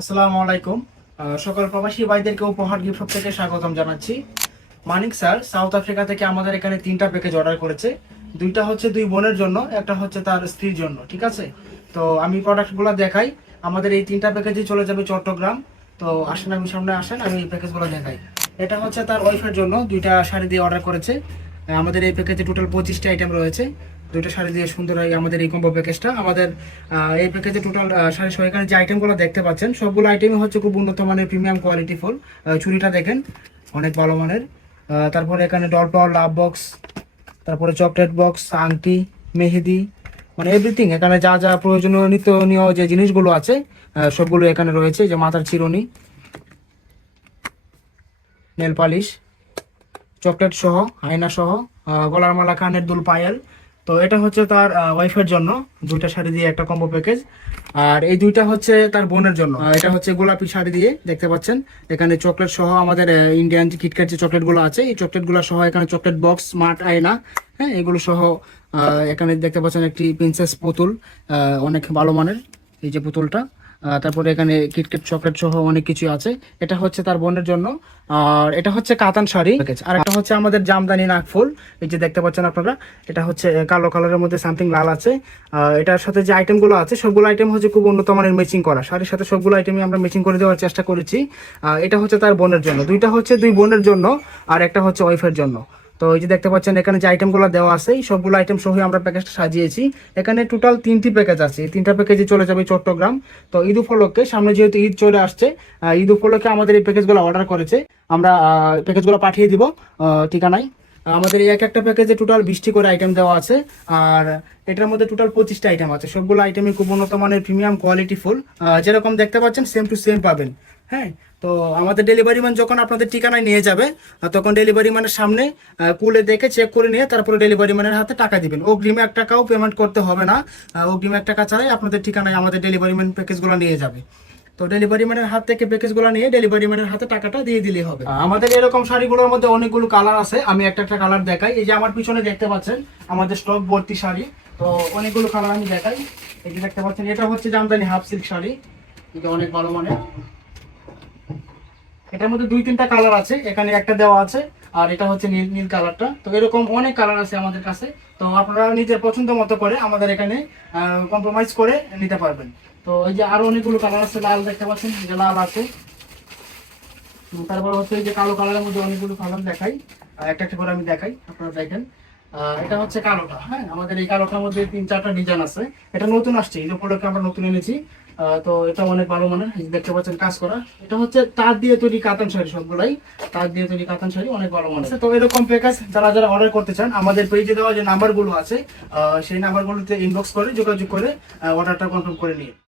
আসসালামু আলাইকুম। সকল প্রবাসী ভাইদেরকে উপহার গিফট থেকে স্বাগতম জানাচ্ছি। মানিক স্যার সাউথ আফ্রিকা থেকে আমাদের এখানে তিনটা প্যাকেজ অর্ডার করেছে। দুইটা হচ্ছে দুই বোনের জন্য, একটা হচ্ছে তার স্ত্রীর জন্য, ঠিক আছে? তো আমি প্রোডাক্টগুলো দেখাই। আমাদের এই তিনটা প্যাকেজে চলে যাবে চট্টগ্রাম। তো আসেন আমি সামনে আসেন, আমি এই প্যাকেজগুলো দেখাই। এটা হচ্ছে তার ওয়াইফের জন্য দুইটা শাড়ি দিয়ে অর্ডার করেছে। আমাদের এই প্যাকেজে টোটাল পঁচিশটা আইটেম রয়েছে। দুইটা শাড়ি দিয়ে সুন্দর হয় আমাদের এই কম্বো প্যাকেজটা আমাদের এই প্যাকেজে টোটাল শাড়ি সহ এখানে যে আইটেমগুলো দেখতে পাচ্ছেন, সবগুলো আইটেমই হচ্ছে খুব উন্নত মানের প্রিমিয়াম কোয়ালিটি ফুল চুড়িটা দেখেন, অনেক ভালো মানের। তারপরে এখানে ডল পাওয়ার লাভ বক্স তারপরে চকলেট বক্স আংটি, মেহেদি মানে এভরিথিং এখানে যা যা প্রয়োজনীয়, নিত্যনীয় যে জিনিসগুলো আছে সবগুলো এখানে রয়েছে, যে মাথার চিরুনি নেল পালিশ চকলেট সহ, আয়না সহ গলার মালা, কানের দুল, পায়েল তো এটা হচ্ছে তার ওয়াইফের জন্য। দুইটা শাড়ি দিয়ে একটা কম্বো প্যাকেজ আর এই দুইটা হচ্ছে তার বোনের জন্য। এটা হচ্ছে গোলাপি শাড়ি দিয়ে, দেখতে পাচ্ছেন? এখানে চকলেট সহ আমাদের ইন্ডিয়ান যে কিটক্যাট যে চকলেটগুলো আছে, এই চকলেটগুলো সহ এখানে চকলেট বক্স স্মার্ট আয়না হ্যাঁ এগুলো সহ এখানে দেখতে পাচ্ছেন একটি প্রিন্সেস পুতুল অনেক ভালো মানের, এই যে পুতুলটা। তারপরে এখানে কিটকেট চকলেট সহ অনেক কিছু আছে। এটা হচ্ছে তার বোনের জন্য। আর এটা হচ্ছে কাতান শাড়ি। আর একটা হচ্ছে আমাদের জামদানি নাকফুল এই যে দেখতে পাচ্ছেন আপনারা এটা হচ্ছে কালো কালারের মধ্যে সামথিং লাল আছে। এটার সাথে যে আইটেমগুলো আছে সবগুলো আইটেম হচ্ছে খুব উন্নত মানের ম্যাচিং করা। শাড়ির সাথে সবগুলো আইটেমই আমরা ম্যাচিং করে দেওয়ার চেষ্টা করেছি। আহ, এটা হচ্ছে তার বোনের জন্য। দুইটা হচ্ছে দুই বোনের জন্য আর একটা হচ্ছে ওয়াইফের জন্য। তো এই যে দেখতে পাচ্ছেন, এখানে যে আইটেমগুলো দেওয়া আছে, এই সবগুলো আইটেম সহ আমরা প্যাকেজটা সাজিয়েছি। এখানে টোটাল তিনটি প্যাকেজ আছে। তিনটা প্যাকেজে চলে যাবে চট্টগ্রাম। তো ঈদ উপলক্ষে, সামনে যেহেতু ঈদ চলে আসছে ঈদ উপলক্ষে আমাদের এই প্যাকেজগুলো অর্ডার করেছে। আমরা প্যাকেজগুলো পাঠিয়ে দিব ঠিকানায়। আমাদের এক একটা প্যাকেজে টোটাল বিশটি করে আইটেম দেওয়া আছে। আর এটার মধ্যে টোটাল পঁচিশটা আইটেম আছে। সবগুলো আইটেমই খুব উন্নত মানের প্রিমিয়াম কোয়ালিটি ফুল যেরকম দেখতে পাচ্ছেন সেম টু সেম পাবেন। হ্যাঁ তো আমাদের ডেলিভারি ম্যান যখন আপনাদের ঠিকানায় নিয়ে যাবে তখন ডেলিভারি ম্যানের সামনে খুলে দেখে চেক করে নিয়ে তারপরে ডেলিভারি ম্যানের হাতে টাকা দিবেন। অগ্রিমে এক টাকাও পেমেন্ট করতে হবে না। অগ্রিম এক টাকা ছাড়াই আপনাদের ঠিকানায় আমাদের ডেলিভারি ম্যান প্যাকেজগুলো নিয়ে যাবে। তো ডেলিভারি ম্যানের হাত থেকে প্যাকেজগুলো নিয়ে ডেলিভারি ম্যানের হাতে টাকাটা দিয়ে দিলে হবে। আমাদের এরকম শাড়িগুলোর মধ্যে অনেকগুলো কালার আছে। আমি একটা একটা কালার দেখাই। এই যে আমার পিছনে দেখতে পাচ্ছেন, আমাদের স্টক ভর্তি শাড়ি। তো অনেকগুলো কালার আমি দেখাই। এই যে দেখতে পাচ্ছেন, এটা হচ্ছে জামদানি হাফ সিল্ক শাড়ি। এটা অনেক ভালো মানের। এটার মধ্যে দুই তিনটা কালার আছে, এখানে একটা দেওয়া আছে, আর এটা হচ্ছে নীল নীল কালারটা তো এরকম অনেক কালার আছে আমাদের কাছে। তো আপনারা নিজের পছন্দ মতো করে আমাদের এখানে কম্প্রোমাইজ করে নিতে পারবেন। তো এই যে আরও অনেকগুলো কালার আছে, লাল দেখতে পাচ্ছেন যে লাল আছে। তারপর হচ্ছে এই যে কালো কালারের মধ্যে অনেকগুলো কালার দেখাই। একটা একটা করে আমি দেখাই, আপনারা দেখেন। এটা হচ্ছে কালোটা হ্যাঁ? আমাদের এই কালোটার মধ্যে তিন চারটা ডিজাইন আছে। এটা নতুন আসছে, এই উপলক্ষে আমরা নতুন এনেছি। তো এটা অনেক ভালো মানের দেখতে পাচ্ছেন কাজ করা। এটা হচ্ছে তার দিয়ে তৈরি কাতান শাড়ি সবগুলাই। তার দিয়ে তৈরি কাতান শাড়ি অনেক ভালো মানের। তো এরকম প্যাকেজ যারা যারা অর্ডার করতে চান, আমাদের পেজে দেওয়া যে নাম্বারগুলো আছে সেই নাম্বারগুলোতে ইনবক্স করে যোগাযোগ করে অর্ডারটা কনফার্ম করে নিয়ে।